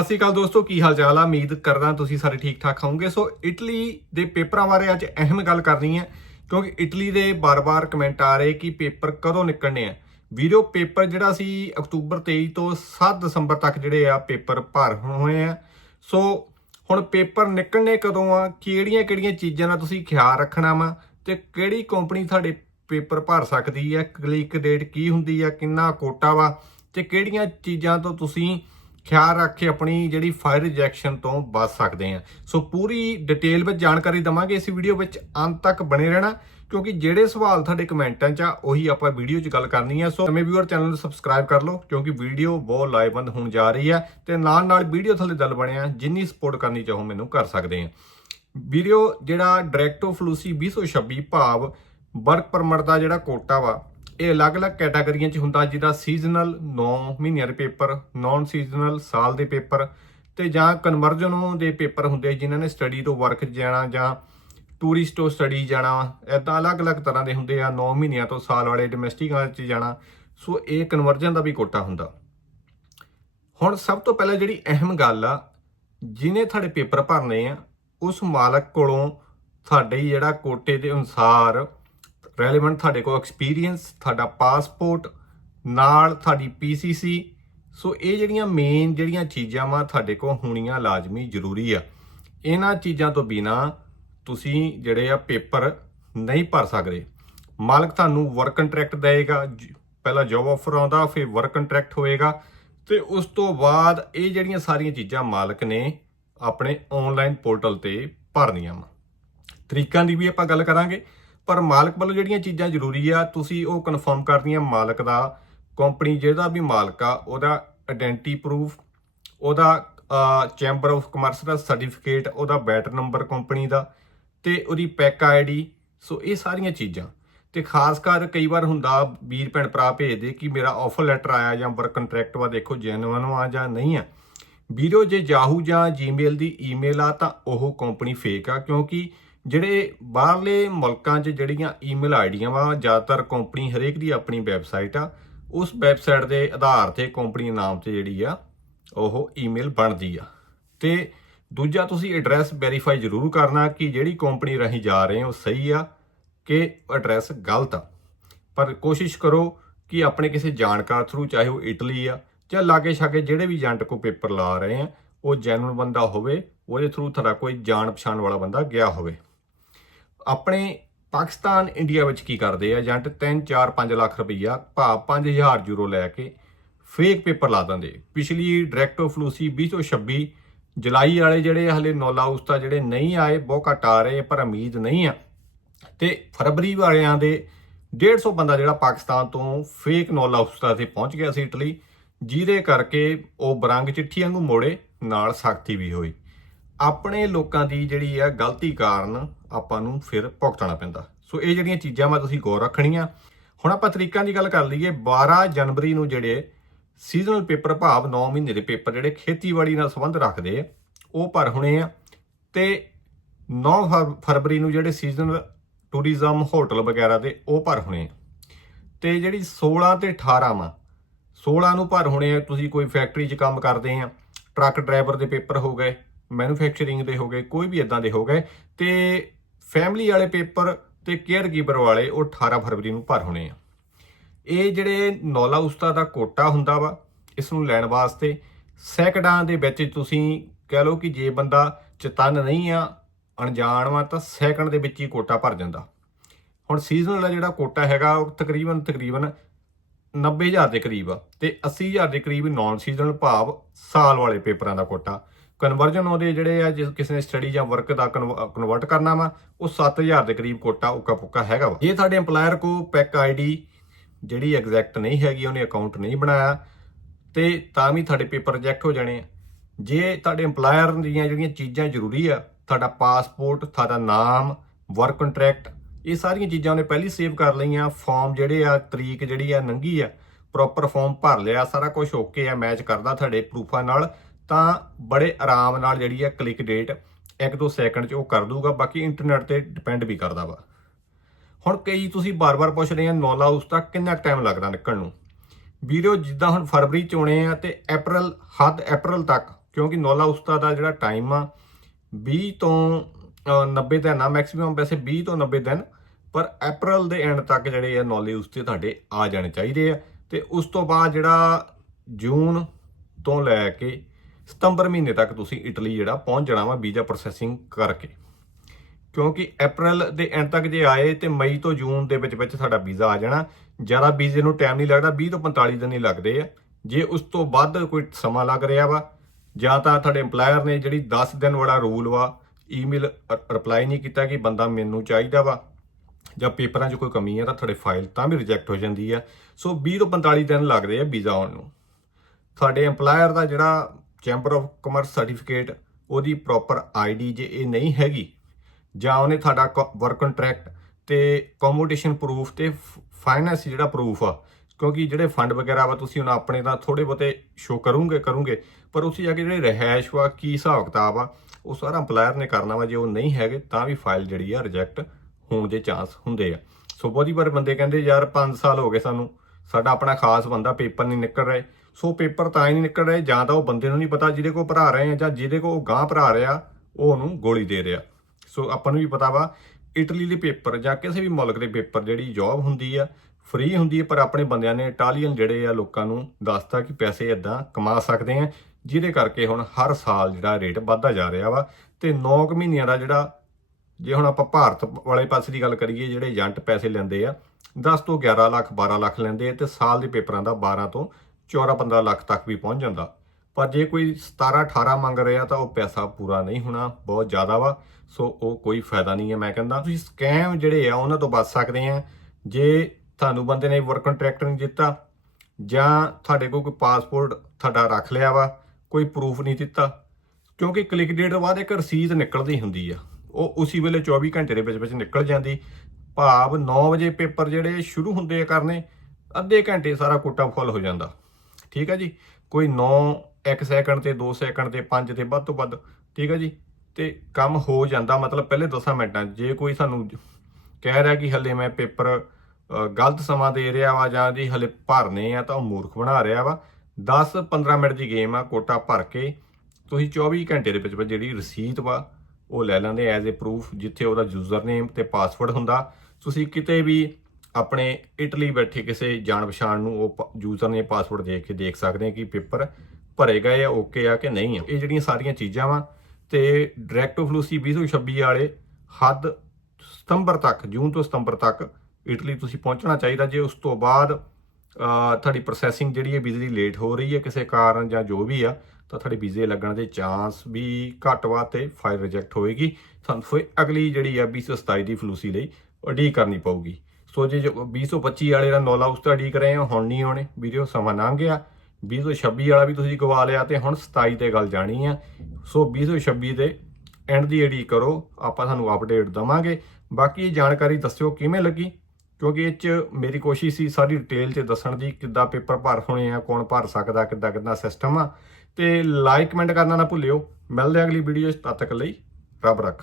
ਸਤਿ ਸ਼੍ਰੀ ਅਕਾਲ ਦੋਸਤੋ, ਕੀ ਹਾਲ ਚਾਲ ਆ? ਉਮੀਦ ਕਰਦਾ ਤੁਸੀਂ ਸਾਰੇ ਠੀਕ ਠਾਕ ਹੋਵੋਗੇ। ਸੋ, ਇਟਲੀ ਦੇ ਪੇਪਰਾਂ ਬਾਰੇ ਅੱਜ ਅਹਿਮ ਗੱਲ ਕਰਨੀ ਹੈ, ਕਿਉਂਕਿ ਇਟਲੀ ਦੇ ਬਾਰ-ਬਾਰ ਕਮੈਂਟ ਆ ਰਹੇ ਕਿ ਪੇਪਰ ਕਦੋਂ ਨਿਕਲਣੇ ਆ। ਵੀਡੀਓ ਪੇਪਰ ਜਿਹੜਾ ਸੀ ਅਕਤੂਬਰ 23 ਤੋਂ 7 ਦਸੰਬਰ ਤੱਕ ਜਿਹੜੇ ਆ, ਪੇਪਰ ਭਰ ਹੋਏ ਆ। ਸੋ, ਹੁਣ ਪੇਪਰ ਨਿਕਲਣੇ ਕਦੋਂ ਆ? ਕਿਹੜੀਆਂ-ਕਿਹੜੀਆਂ ਚੀਜ਼ਾਂ ਦਾ ਤੁਸੀਂ ਖਿਆਲ ਰੱਖਣਾ ਵਾ? ਤੇ ਕਿਹੜੀ ਕੰਪਨੀ ਤੁਹਾਡੇ ਪੇਪਰ ਭਰ ਸਕਦੀ ਹੈ ਕਲੀਕ ਡੇਟ ਕੀ ਹੁੰਦੀ ਆ? ਕਿੰਨਾ ਕੋਟਾ ਵਾ? ਤੇ ਕਿਹੜੀਆਂ ਚੀਜ਼ਾਂ ਤੋਂ ਤੁਸੀਂ ਖਿਆਲ ਰੱਖ ਕੇ ਆਪਣੀ ਜਿਹੜੀ ਫਾਇਰ ਰਿਜੈਕਸ਼ਨ ਤੋਂ ਬਚ ਸਕਦੇ ਆ ਸੋ ਪੂਰੀ ਡਿਟੇਲ ਵਿੱਚ ਜਾਣਕਾਰੀ ਦਵਾਂਗੇ ਇਸ ਵੀਡੀਓ ਵਿੱਚ, ਅੰਤ ਤੱਕ ਬਣੇ ਰਹਿਣਾ, ਕਿਉਂਕਿ ਜਿਹੜੇ ਸਵਾਲ ਤੁਹਾਡੇ ਕਮੈਂਟਾਂ 'ਚ ਆ, ਉਹੀ ਆਪਾਂ ਵੀਡੀਓ 'ਚ ਗੱਲ ਕਰਨੀ ਆ। ਸੋ ਨਵੇਂ ਵੀਅਰ ਚੈਨਲ ਨੂੰ ਸਬਸਕ੍ਰਾਈਬ ਕਰ ਲਓ, ਕਿਉਂਕਿ ਵੀਡੀਓ ਬਹੁਤ ਲਾਈਵਬੰਦ ਹੋਣ ਜਾ ਰਹੀ ਆ ਤੇ ਨਾਲ ਨਾਲ ਵੀਡੀਓ ਥੱਲੇ ਦਲ ਬਣਿਆ ਜਿੰਨੀ ਸਪੋਰਟ ਕਰਨੀ ਚਾਹੋ ਮੈਨੂੰ ਕਰ ਸਕਦੇ ਆ। ਵੀਡੀਓ ਜਿਹੜਾ ਡਾਇਰੈਕਟੋ ਫਲੂਸੀ 226 ਭਾਵ ਵਰਕ ਪਰਮਿਟ ਦਾ ਜਿਹੜਾ ਕੋਟਾ ਵਾ ਇਹ ਅਲੱਗ-ਅਲੱਗ ਕੈਟਾਗਰੀਆਂ 'ਚ ਹੁੰਦਾ, ਜਿਹਦਾ ਸੀਜ਼ਨਲ 9 ਮਹੀਨਿਆਂ ਦੇ ਪੇਪਰ ਨਾਨ ਸੀਜ਼ਨਲ ਸਾਲ ਦੇ ਪੇਪਰ ਤੇ ਜਾਂ ਕਨਵਰਜਨ ਦੇ ਪੇਪਰ ਹੁੰਦੇ ਜਿਨ੍ਹਾਂ ਨੇ ਸਟੱਡੀ ਤੋਂ ਵਰਕ ਜਾਣਾ ਜਾਂ ਟੂਰਿਸਟ ਤੋਂ ਸਟੱਡੀ ਜਾਣਾ ਐਦਾਂ ਅਲੱਗ-ਅਲੱਗ ਤਰ੍ਹਾਂ ਦੇ ਹੁੰਦੇ ਆ 9 ਮਹੀਨਿਆਂ ਤੋਂ ਸਾਲ ਵਾਲੇ ਡੋਮੈਸਟਿਕ ਚ ਜਾਣਾ। ਸੋ ਇਹ ਕਨਵਰਜਨ ਦਾ ਵੀ ਕੋਟਾ ਹੁੰਦਾ। ਹੁਣ ਸਭ ਤੋਂ ਪਹਿਲਾਂ ਜਿਹੜੀ ਅਹਿਮ ਗੱਲ ਆ, ਜਿਨੇ ਤੁਹਾਡੇ ਪੇਪਰ ਭਰਨੇ ਆ, ਉਸ ਮਾਲਕ ਕੋਲੋਂ ਤੁਹਾਡੇ ਜਿਹੜਾ ਕੋਟੇ ਦੇ ਅਨੁਸਾਰ ਰੈਲੇਵੈਂਟ ਤੁਹਾਡੇ ਕੋਲ ਐਕਸਪੀਰੀਅੰਸ ਤੁਹਾਡਾ ਪਾਸਪੋਰਟ ਨਾਲ ਤੁਹਾਡੀ ਪੀਸੀਸੀ ਸੋ ਇਹ ਜਿਹੜੀਆਂ ਮੇਨ ਜਿਹੜੀਆਂ ਚੀਜ਼ਾਂ ਵਾ ਤੁਹਾਡੇ ਕੋਲ ਹੋਣੀਆਂ ਲਾਜ਼ਮੀ ਜ਼ਰੂਰੀ ਆ। ਇਹਨਾਂ ਚੀਜ਼ਾਂ ਤੋਂ ਬਿਨਾ ਤੁਸੀਂ ਜਿਹੜੇ ਆ ਪੇਪਰ ਨਹੀਂ ਭਰ ਸਕਦੇ। ਮਾਲਕ ਤੁਹਾਨੂੰ ਵਰਕ ਕੰਟਰੈਕਟ ਦੇਵੇਗਾ, ਜ- ਪਹਿਲਾਂ ਜੌਬ ਆਫਰ ਆਉਂਦਾ, ਫਿਰ ਵਰਕ ਕੰਟਰੈਕਟ ਹੋਏਗਾ ਤੇ ਉਸ ਤੋਂ ਬਾਅਦ ਇਹ ਜਿਹੜੀਆਂ ਸਾਰੀਆਂ ਚੀਜ਼ਾਂ ਮਾਲਕ ਨੇ ਆਪਣੇ ਆਨਲਾਈਨ ਪੋਰਟਲ ਤੇ ਭਰਨੀਆਂ ਵਾ। ਤਰੀਕਾਂ ਦੀ ਵੀ ਆਪਾਂ ਗੱਲ ਕਰਾਂਗੇ। ਪਰ ਮਾਲਕ ਵੱਲੋਂ ਜਿਹੜੀਆਂ ਚੀਜ਼ਾਂ ਜ਼ਰੂਰੀ ਆ, ਤੁਸੀਂ ਉਹ ਕਨਫਰਮ ਕਰਦੀਆਂ ਮਾਲਕ ਦਾ ਕੰਪਨੀ ਜਿਹੜਾ ਵੀ ਮਾਲਕ ਆ, ਉਹਦਾ ਆਇਡੈਂਟੀ ਪ੍ਰੂਫ ਉਹਦਾ ਚੈਂਬਰ ਆਫ ਕਮਰਸ ਦਾ ਸਰਟੀਫਿਕੇਟ ਉਹਦਾ ਬੈਟਰ ਨੰਬਰ ਕੰਪਨੀ ਦਾ ਤੇ ਉਹਦੀ ਪੈਕ ਆਈਡੀ ਸੋ ਇਹ ਸਾਰੀਆਂ ਚੀਜ਼ਾਂ। ਤੇ ਖਾਸ ਕਰ ਕਈ ਵਾਰ ਹੁੰਦਾ ਵੀਰ ਭੈਣ ਭਰਾ ਭੇਜਦੇ ਕਿ ਮੇਰਾ ਆਫਰ ਲੈਟਰ ਆਇਆ ਜਾਂ ਵਰਕ ਕੰਟਰੈਕਟ ਵਾ, ਦੇਖੋ ਜੈਨੂਇਨ ਆ ਜਾਂ ਨਹੀਂ ਆ। ਵੀਰੋ, ਜੇ ਜਾਹੂ ਜਾਂ ਜੀਮੇਲ ਦੀ ਈਮੇਲ ਆ ਤਾਂ ਉਹ ਕੰਪਨੀ ਫੇਕ ਆ ਕਿਉਂਕਿ ਜਿਹੜੇ ਬਾਹਰਲੇ ਮੁਲਕਾਂ 'ਚ ਜਿਹੜੀਆਂ ਈਮੇਲ ਆਈਡੀਆਂ ਵਾ, ਜ਼ਿਆਦਾਤਰ ਕੰਪਨੀ ਹਰੇਕ ਦੀ ਆਪਣੀ ਵੈਬਸਾਈਟ ਆ, ਉਸ ਵੈਬਸਾਈਟ ਦੇ ਆਧਾਰ ਤੇ ਕੰਪਨੀ ਦੇ ਨਾਮ ਤੇ ਜਿਹੜੀ ਆ, ਉਹ ਈਮੇਲ ਬਣਦੀ ਆ। ਤੇ ਦੂਜਾ ਤੁਸੀਂ ਐਡਰੈਸ ਵੈਰੀਫਾਈ ਜ਼ਰੂਰ ਕਰਨਾ ਕਿ ਜਿਹੜੀ ਕੰਪਨੀ ਰਾਹੀਂ ਜਾ ਰਹੇ ਹੋ ਸਹੀ ਆ ਕਿ ਐਡਰੈਸ ਗਲਤ ਆ। ਪਰ ਕੋਸ਼ਿਸ਼ ਕਰੋ ਕਿ ਆਪਣੇ ਕਿਸੇ ਜਾਣਕਾਰ ਥਰੂ ਚਾਹੇ ਉਹ ਇਟਲੀ ਆ ਜਾਂ ਲਾਗੇ ਛਾਗੇ ਜਿਹੜੇ ਵੀ ਏਜੰਟ ਕੋ ਪੇਪਰ ਲਾ ਰਹੇ ਆ, ਉਹ ਜੈਨੂਇਨ ਬੰਦਾ ਹੋਵੇ, ਉਹਦੇ ਥਰੂ ਤੁਹਾਡਾ ਕੋਈ ਜਾਣ ਪਛਾਣ ਵਾਲਾ ਬੰਦਾ ਗਿਆ ਹੋਵੇ। ਆਪਣੇ ਪਾਕਿਸਤਾਨ ਇੰਡੀਆ ਵਿੱਚ ਕੀ ਕਰਦੇ ਆ? ਏਜੰਟ 3 4 5 ਲੱਖ ਰੁਪਈਆ ਭਾਵ 5000 ਯੂਰੋ ਲੈ ਕੇ ਫੇਕ ਪੇਪਰ ਲਾ ਦਿੰਦੇ। ਪਿਛਲੀ ਡਾਇਰੈਕਟੋ ਫਲੂਸੀ 2026 ਜੁਲਾਈ ਵਾਲੇ ਜਿਹੜੇ ਹਲੇ ਨੌਲਾ ਉਸਤਾ ਜਿਹੜੇ ਨਹੀਂ ਆਏ, ਬਹੁਤ ਘੱਟ ਆ ਰਹੇ ਪਰ ਉਮੀਦ ਨਹੀਂ ਆ। ਤੇ ਫਰਵਰੀ ਵਾਲਿਆਂ ਦੇ 150 ਬੰਦਾ ਜਿਹੜਾ ਪਾਕਿਸਤਾਨ ਤੋਂ ਫੇਕ ਨੌਲਾ ਉਸਤਾ ਤੇ ਪਹੁੰਚ ਗਿਆ ਸੀ ਇਟਲੀ ਜਿਹਦੇ ਕਰਕੇ ਉਹ ਬਰੰਗ ਚਿੱਠੀ ਵਾਂਗੂ ਮੋੜੇ, ਨਾਲ ਸਖਤੀ ਵੀ ਹੋਈ। ਆਪਣੇ ਲੋਕਾਂ ਦੀ ਜਿਹੜੀ ਆ ਗਲਤੀ ਕਾਰਨ ਆਪਾਂ ਨੂੰ ਫਿਰ ਭੁਗਤਣਾ ਪੈਂਦਾ। ਸੋ ਇਹ ਜਿਹੜੀਆਂ ਚੀਜ਼ਾਂ ਮੈਂ ਤੁਸੀਂ ਗੌਰ ਰੱਖਣੀਆਂ। ਹੁਣ ਆਪਾਂ ਤਰੀਕਾਂ ਦੀ ਗੱਲ ਕਰ ਲਈਏ। 12 ਜਨਵਰੀ ਨੂੰ ਜਿਹੜੇ ਸੀਜ਼ਨਲ ਪੇਪਰ ਭਾਵ 9 ਮਹੀਨੇ ਦੇ ਪੇਪਰ ਜਿਹੜੇ ਖੇਤੀਬਾੜੀ ਨਾਲ ਸੰਬੰਧ ਰੱਖਦੇ ਆ, ਉਹ ਭਰ ਹੋਣੇ ਆ। ਤੇ 9 ਫਰ- ਫਰਵਰੀ ਨੂੰ ਜਿਹੜੇ ਸੀਜ਼ਨਲ ਟੂਰਿਜ਼ਮ ਹੋਟਲ ਵਗੈਰਾ ਦੇ, ਉਹ ਭਰ ਹੋਣੇ ਆ। ਤੇ ਜਿਹੜੀ 16 ਤੇ 18 ਵਾ 16 ਨੂੰ ਭਰ ਹੋਣੇ ਆ। ਤੁਸੀਂ ਕੋਈ ਫੈਕਟਰੀ 'ਚ ਕੰਮ ਕਰਦੇ ਆ, ਟਰੱਕ ਡਰਾਈਵਰ ਦੇ ਪੇਪਰ ਹੋ ਗਏ। ਮੈਨੂਫੈਕਚਰਿੰਗ ਦੇ ਹੋ ਗਏ, ਕੋਈ ਵੀ ਇਦਾਂ ਦੇ ਹੋ ਗਏ, ਤੇ ਫੈਮਿਲੀ ਵਾਲੇ ਪੇਪਰ ਤੇ ਕੇਅਰ ਕੀਪਰ ਵਾਲੇ ਉਹ 18 ਫਰਵਰੀ ਨੂੰ ਭਰ ਹੋਣੇ ਆ। ਇਹ ਜਿਹੜੇ ਨੌਲਾ ਉਸਤਾ ਦਾ ਕੋਟਾ ਹੁੰਦਾ ਵਾ ਇਸ ਨੂੰ ਲੈਣ ਵਾਸਤੇ ਸੈਕੜਾਂ ਦੇ ਵਿੱਚ ਤੁਸੀਂ ਕਹਿ ਲਓ ਕਿ ਜੇ ਬੰਦਾ ਚਤਨ ਨਹੀਂ ਆ, ਅਣਜਾਣ ਵਾ, ਤਾਂ ਸੈਕਿੰਡ ਦੇ ਵਿੱਚ ਹੀ ਕੋਟਾ ਭਰ ਜਾਂਦਾ। ਹੁਣ ਸੀਜ਼ਨਲ ਦਾ ਜਿਹੜਾ ਕੋਟਾ ਹੈਗਾ, ਉਹ ਤਕਰੀਬਨ ਤਕਰੀਬਨ 90000 ਦੇ ਕਰੀਬ ਆ, ਤੇ 80000 ਦੇ ਕਰੀਬ ਨਾਨ ਸੀਜ਼ਨਲ ਭਾਵ ਸਾਲ ਵਾਲੇ ਪੇਪਰਾਂ ਦਾ ਕੋਟਾ। ਕਨਵਰਜਨ ਉਹਦੇ ਜਿਹੜੇ ਆ, ਜਿਸ ਕਿਸੇ ਨੇ ਸਟੱਡੀ ਜਾਂ ਵਰਕ ਦਾ ਕਨਵਰਟ ਕਰਨਾ ਵਾ, ਉਹ 7000 ਦੇ ਕਰੀਬ ਕੋਟਾ ਉੱਕਾ ਪੁੱਕਾ ਹੈਗਾ ਵਾ। ਜੇ ਤੁਹਾਡੇ EMPLOYER ਕੋ ਪੈਕ ਆਈਡੀ ਜਿਹੜੀ ਐਗਜ਼ੈਕਟ ਨਹੀਂ ਹੈਗੀ, ਉਹਨੇ ਅਕਾਊਂਟ ਨਹੀਂ ਬਣਾਇਆ, ਤੇ ਤਾਂ ਵੀ ਤੁਹਾਡੇ ਪੇਪਰ ਰਿਜੈਕਟ ਹੋ ਜਾਣੇ ਆ। ਜੇ ਤੁਹਾਡੇ EMPLOYER ਦੀਆਂ ਜਿਹੜੀਆਂ ਚੀਜ਼ਾਂ ਜ਼ਰੂਰੀ ਆ, ਤੁਹਾਡਾ ਪਾਸਪੋਰਟ ਤੁਹਾਡਾ ਨਾਮ ਵਰਕ ਕੰਟਰੈਕਟ ਇਹ ਸਾਰੀਆਂ ਚੀਜ਼ਾਂ ਉਹਨੇ ਪਹਿਲੀ ਸੇਵ ਕਰ ਲਈਆਂ ਫਾਰਮ ਜਿਹੜੇ ਆ, ਤਰੀਕ ਜਿਹੜੀ ਆ, ਨੰਗੀ ਆ ਪ੍ਰੋਪਰ ਫਾਰਮ ਭਰ ਲਿਆ, ਸਾਰਾ ਕੁਝ ਓਕੇ ਆ ਮੈਚ ਕਰਦਾ ਤੁਹਾਡੇ ਪ੍ਰੂਫਾਂ ਨਾਲ। ਤਾਂ ਬੜੇ ਆਰਾਮ ਨਾਲ ਜਿਹੜੀ ਆ ਕਲਿੱਕ ਡੇਟ 1-2 ਸੈਕਿੰਡ 'ਚ ਉਹ ਕਰ ਦੂਗਾ ਬਾਕੀ ਇੰਟਰਨੈਟ ਤੇ ਡਿਪੈਂਡ ਵੀ ਕਰਦਾ ਵਾ। ਹੁਣ ਕਈ ਤੁਸੀਂ ਬਾਰ-ਬਾਰ ਪੁੱਛ ਰਹੇ ਆ ਨੌਲਾ ਉਸ ਤੱਕ ਕਿੰਨਾ ਟਾਈਮ ਲੱਗਦਾ ਨਿਕਲਣ ਨੂੰ? ਵੀਡੀਓ ਜਿੱਦਾਂ ਹੁਣ ਫਰਵਰੀ ਚ ਆਉਣੇ ਆ ਤੇ ਅਪ੍ਰੈਲ ਹੱਦ ਅਪ੍ਰੈਲ ਤੱਕ ਕਿਉਂਕਿ ਨੌਲਾ ਉਸਤਾ ਦਾ ਜਿਹੜਾ ਟਾਈਮ ਆ 20 ਤੋਂ ਅ, 90 ਦਿਨ ਆ ਮੈਕਸਿਮਮ ਵੈਸੇ 20 ਤੋਂ 90 ਦਿਨ ਪਰ ਅਪ੍ਰੈਲ ਦੇ ਐਂਡ ਤੱਕ ਜਿਹੜੇ ਆ ਨੌਲੇ ਉਸਤੇ ਤੁਹਾਡੇ ਆ ਜਾਣੇ ਚਾਹੀਦੇ ਆ। ਤੇ ਉਸ ਤੋਂ ਬਾਅਦ ਜਿਹੜਾ ਜੂਨ ਤੋਂ ਲੈ ਕੇ ਸਤੰਬਰ ਮਹੀਨੇ ਤੱਕ ਤੁਸੀਂ ਇਟਲੀ ਜਿਹੜਾ ਪਹੁੰਚ ਜਾਣਾ ਵਾ ਵੀਜ਼ਾ ਪ੍ਰੋਸੈਸਿੰਗ ਕਰਕੇ। ਕਿਉਂਕਿ ਅਪ੍ਰੈਲ ਦੇ ਐਂਡ ਤੱਕ ਜੇ ਆਏ ਤੇ ਮਈ ਤੋਂ ਜੂਨ ਦੇ ਵਿੱਚ ਵਿੱਚ ਸਾਡਾ ਵੀਜ਼ਾ ਆ ਜਾਣਾ। ਜ਼ਿਆਦਾ ਵੀਜ਼ੇ ਨੂੰ ਟਾਈਮ ਨਹੀਂ ਲੱਗਦਾ 20 ਤੋਂ 45 ਦਿਨ ਹੀ ਲੱਗਦੇ ਆ। ਜੇ ਉਸ ਤੋਂ ਵੱਧ ਕੋਈ ਸਮਾਂ ਲੱਗ ਰਿਹਾ ਵਾ, ਜਾਂ ਤਾਂ ਤੁਹਾਡੇ EMPLOYER ਨੇ ਜਿਹੜੀ 10 ਦਿਨ ਵਾਲਾ ਰੂਲ ਵਾ ਈਮੇਲ ਰਿਪਲਾਈ ਨਹੀਂ ਕੀਤਾ ਕਿ ਬੰਦਾ ਮੈਨੂੰ ਚਾਹੀਦਾ ਵਾ, ਜਾਂ ਪੇਪਰਾਂ 'ਚ ਕੋਈ ਕਮੀ ਹੈ ਤਾਂ ਤੁਹਾਡੇ ਫਾਈਲ ਤਾਂ ਵੀ ਰਿਜੈਕਟ ਹੋ ਜਾਂਦੀ ਆ। ਸੋ 20 ਤੋਂ 45 ਦਿਨ ਲੱਗਦੇ ਆ ਵੀਜ਼ਾ ਆਉਣ ਨੂੰ। ਤੁਹਾਡੇ EMPLOYER ਦਾ ਜਿਹੜਾ ਚੈਂਬਰ ਆਫ ਕਮਰਸ ਸਰਟੀਫਿਕੇਟ, ਉਹਦੀ ਪ੍ਰੋਪਰ ਆਈਡੀ ਜੇ ਇਹ ਨਹੀਂ ਹੈਗੀ, ਜਾਂ ਉਹਨੇ ਤੁਹਾਡਾ ਵਰਕ ਕੰਟਰੈਕਟ ਤੇ ਕਮੋਡੇਸ਼ਨ ਪ੍ਰੂਫ ਤੇ ਫਾਈਨੈਂਸ ਜਿਹੜਾ ਪ੍ਰੂਫ ਆ, ਕਿਉਂਕਿ ਜਿਹੜੇ ਫੰਡ ਵਗੈਰਾ ਵਾ ਤੁਸੀਂ ਉਹਨਾਂ ਆਪਣੇ ਤਾਂ ਥੋੜੇ ਬੋਤੇ ਸ਼ੋ ਕਰੋਗੇ ਕਰੋਗੇ, ਪਰ ਉਸੇ ਜਾ ਕੇ ਜਿਹੜੇ ਰਹਿائش ਵਾ, ਕੀ ਹਿਸਾਬ ਕਿਤਾਬ ਆ, ਉਹ ਸਾਰਾ employer ਨੇ ਕਰਨਾ ਵਾ, ਜੇ ਉਹ ਨਹੀਂ ਹੈਗੇ ਤਾਂ ਵੀ ਫਾਈਲ ਜਿਹੜੀ ਆ ਰਿਜੈਕਟ ਹੋਣ ਦੇ ਚਾਂਸ ਹੁੰਦੇ ਆ। ਸੋ ਬਹੁਤੀ ਵਾਰ ਬੰਦੇ ਕਹਿੰਦੇ, ਯਾਰ 5 ਸਾਲ ਹੋ ਗਏ ਸਾਨੂੰ, ਸਾਡਾ ਆਪਣਾ ਖਾਸ ਬੰਦਾ ਪੇਪਰ ਨਹੀਂ ਨਿਕਲ ਰਿਹਾ। ਸੋ ਪੇਪਰ ਤਾਂ ਹੀ ਨਹੀਂ ਨਿਕਲ ਰਹੇ, ਜਾਂ ਤਾਂ ਉਹ ਬੰਦੇ ਨੂੰ ਨਹੀਂ ਪਤਾ ਜਿਹਦੇ ਕੋਲ ਭਰਾ ਰਹੇ ਆ ਜਾਂ ਜਿਹਦੇ ਕੋਲ ਉਹ ਗਾਂ ਭਰਾ ਰਿਹਾ, ਉਹ ਉਹਨੂੰ ਗੋਲੀ ਦੇ ਰਿਹਾ। ਸੋ ਆਪਾਂ ਨੂੰ ਵੀ ਪਤਾ ਵਾ, ਇਟਲੀ ਦੇ ਪੇਪਰ ਜਾਂ ਕਿਸੇ ਵੀ ਮੁਲਕ ਦੇ ਪੇਪਰ ਜਿਹੜੀ ਜੌਬ ਹੁੰਦੀ ਆ, ਫ੍ਰੀ ਹੁੰਦੀ ਹੈ ਪਰ ਆਪਣੇ ਬੰਦਿਆਂ ਨੇ ਇਟਾਲੀਅਨ ਜਿਹੜੇ ਆ ਲੋਕਾਂ ਨੂੰ ਦੱਸਤਾ ਕਿ ਪੈਸੇ ਇਦਾਂ ਕਮਾ ਸਕਦੇ ਆ, ਜਿਹਦੇ ਕਰਕੇ ਹੁਣ ਹਰ ਸਾਲ ਜਿਹੜਾ ਰੇਟ ਵੱਧਦਾ ਜਾ ਰਿਹਾ ਵਾ, ਤੇ 9 ਮਹੀਨਿਆਂ ਦਾ ਜਿਹੜਾ ਜੇ ਹੁਣ ਆਪਾਂ ਭਾਰਤ ਵਾਲੇ ਪਾਸੇ ਦੀ ਗੱਲ ਕਰੀਏ, ਜਿਹੜੇ ਏਜੰਟ ਪੈਸੇ ਲੈਂਦੇ ਆ 10 ਤੋਂ 11 ਲੱਖ 12 ਲੱਖ ਲੈਂਦੇ ਆ, ਤੇ ਸਾਲ ਦੇ ਪੇਪਰਾਂ ਦਾ 12 ਤੋਂ 14 15 ਲੱਖ ਤੱਕ ਵੀ ਪਹੁੰਚ ਜਾਂਦਾ। ਪਰ ਜੇ ਕੋਈ 17 18 ਮੰਗ ਰਿਹਾ ਤਾਂ ਉਹ ਪੈਸਾ ਪੂਰਾ ਨਹੀਂ ਹੋਣਾ, ਬਹੁਤ ਜ਼ਿਆਦਾ ਵਾ। ਸੋ ਉਹ ਕੋਈ ਫਾਇਦਾ ਨਹੀਂ ਹੈ ਮੈਂ ਕਹਿੰਦਾ। ਤੁਸੀਂ ਸਕੈਮ ਜਿਹੜੇ ਆ, ਉਹਨਾਂ ਤੋਂ ਬਚ ਸਕਦੇ ਆ। ਜੇ ਤੁਹਾਨੂੰ ਬੰਦੇ ਨੇ ਵਰਕ ਕੰਟਰੈਕਟ ਨਹੀਂ ਦਿੱਤਾ ਜਾਂ ਤੁਹਾਡੇ ਕੋਲ ਕੋਈ ਪਾਸਪੋਰਟ ਤੁਹਾਡਾ ਰੱਖ ਲਿਆ ਵਾ, ਕੋਈ ਪ੍ਰੂਫ ਨਹੀਂ ਦਿੱਤਾ, ਕਿਉਂਕਿ ਕਲਿੱਕ ਡੇਟ ਤੋਂ ਬਾਅਦ ਇੱਕ ਰਸੀਦ ਨਿਕਲਦੀ ਹੁੰਦੀ ਆ। ਉਹ ਉਸੇ ਵੇਲੇ 24 ਘੰਟੇ ਦੇ ਵਿੱਚ ਵਿੱਚ ਨਿਕਲ ਜਾਂਦੀ। ਭਾਵ 9 ਵਜੇ ਪੇਪਰ ਜਿਹੜੇ ਸ਼ੁਰੂ ਹੁੰਦੇ ਆ ਕਰਨੇ, ਅੱਧੇ ਘੰਟੇ ਸਾਰਾ ਕੋਟਾ ਫੁੱਲ ਹੋ ਜਾਂਦਾ। ਠੀਕ ਹੈ ਜੀ? ਕੋਈ 9 1 ਸੈਕਿੰਡ ਤੇ 2 ਸੈਕਿੰਡ ਤੇ 5 ਤੇ ਵੱਧ ਤੋਂ ਵੱਧ, ਠੀਕ ਹੈ ਜੀ? ਤੇ ਕੰਮ ਹੋ ਜਾਂਦਾ, ਮਤਲਬ ਪਹਿਲੇ 10 ਮਿੰਟਾਂ ਜੇ ਕੋਈ ਸਾਨੂੰ ਕਹਿ ਰਿਹਾ ਕਿ ਹੱਲੇ ਮੈਂ ਪੇਪਰ ਗਲਤ ਸਮਾਂ ਦੇ ਰਿਹਾ ਵਾ ਜਾਂ ਜੀ ਹਲੇ ਭਰਨੇ ਆ ਤਾਂ ਉਹ ਮੂਰਖ ਬਣਾ ਰਿਹਾ ਵਾ। 10 15 ਮਿੰਟ ਦੀ ਗੇਮ ਆ, ਕੋਟਾ ਭਰ ਕੇ ਤੁਸੀਂ 24 ਘੰਟੇ ਦੇ ਵਿੱਚ ਵਿੱਚ ਜਿਹੜੀ ਰਸੀਦ ਵਾ, ਉਹ ਲੈ ਲੈਂਦੇ ਐਜ਼ ਅ ਪ੍ਰੂਫ ਜਿੱਥੇ ਉਹਦਾ ਯੂਜ਼ਰ ਨੇਮ ਤੇ ਪਾਸਵਰਡ ਹੁੰਦਾ। ਤੁਸੀਂ ਕਿਤੇ ਵੀ ਆਪਣੇ ਇਟਲੀ ਬੈਠੇ ਕਿਸੇ ਜਾਣ ਪਛਾਣ ਨੂੰ ਉਹ ਯੂਜ਼ਰ ਨੇ ਪਾਸਵਰਡ ਦੇਖ ਕੇ ਦੇਖ ਸਕਦੇ ਆ ਕਿ ਪੇਪਰ ਭਰੇ ਗਏ ਆ ਓਕੇ ਆ ਕਿ ਨਹੀਂ ਆ। ਇਹ ਜਿਹੜੀਆਂ ਸਾਰੀਆਂ ਚੀਜ਼ਾਂ ਵਾ ਤੇ ਡਾਇਰੈਕਟ ਫਲੂਸੀ 2026 ਵਾਲੇ ਹੱਦ ਸਤੰਬਰ ਤੱਕ, ਜੂਨ ਤੋਂ ਸਤੰਬਰ ਤੱਕ ਇਟਲੀ ਤੁਸੀਂ ਪਹੁੰਚਣਾ ਚਾਹੀਦਾ ਜੇ ਉਸ ਤੋਂ ਬਾਅਦ ਤੁਹਾਡੀ ਪ੍ਰੋਸੈਸਿੰਗ ਜਿਹੜੀ ਹੈ ਬਿਜਲੀ ਲੇਟ ਹੋ ਰਹੀ ਹੈ ਕਿਸੇ ਕਾਰਨ ਜਾਂ ਜੋ ਵੀ ਆ, ਤਾਂ ਤੁਹਾਡੇ ਵੀਜ਼ੇ ਲੱਗਣ ਦੇ ਚਾਂਸ ਵੀ ਘੱਟ ਵਾ ਤੇ ਫਾਈਲ ਰਿਜੈਕਟ ਹੋਏਗੀ। ਤੁਹਾਨੂੰ ਫਿਰ ਅਗਲੀ ਜਿਹੜੀ ਆ 2027 ਦੀ ਫਲੂਸੀ ਲਈ ਉਡੀਕ ਕਰਨੀ ਪਊਗੀ। ਸੋ ਜੇ ਜੋ 2025 ਵਾਲੇ ਦਾ ਨੌਲਾ ਉਸ ਤੇ ਉਡੀਕ ਰਹੇ ਹੋ, ਹੁਣ ਨਹੀਂ ਆਉਣੇ। ਵੀਡੀਓ ਸਮਾਂ ਲੰਘ ਗਿਆ। 2026 ਵਾਲਾ ਵੀ ਤੁਸੀਂ ਗਵਾ ਲਿਆ ਤੇ ਹੁਣ 27 ਤੇ ਗੱਲ ਜਾਣੀ ਆ। ਸੋ 2026 ਦੇ ਐਂਡ ਦੀ ਉਡੀਕ ਕਰੋ, ਆਪਾਂ ਤੁਹਾਨੂੰ ਅਪਡੇਟ ਦਵਾਂਗੇ। ਬਾਕੀ ਇਹ ਜਾਣਕਾਰੀ ਦੱਸਿਓ ਕਿਵੇਂ ਲੱਗੀ? ਕਿਉਂਕਿ ਇਹ ਚ ਮੇਰੀ ਕੋਸ਼ਿਸ਼ ਸੀ ਸਾਰੀ ਡਿਟੇਲ ਚ ਦੱਸਣ ਦੀ, ਕਿੱਦਾਂ ਪੇਪਰ ਭਰ ਹੋਣੇ ਆ, ਕੌਣ ਭਰ ਸਕਦਾ, ਕਿੱਦਾਂ ਕਿੱਦਾਂ ਸਿਸਟਮ ਆ। ਤੇ ਲਾਈਕ ਕਮੈਂਟ ਕਰਨਾ ਨਾ ਭੁੱਲਿਓ। ਮਿਲਦੇ ਆ ਅਗਲੀ ਵੀਡੀਓ 'ਚ, ਤਦ ਤੱਕ ਲਈ ਰੱਬ ਰੱਖ।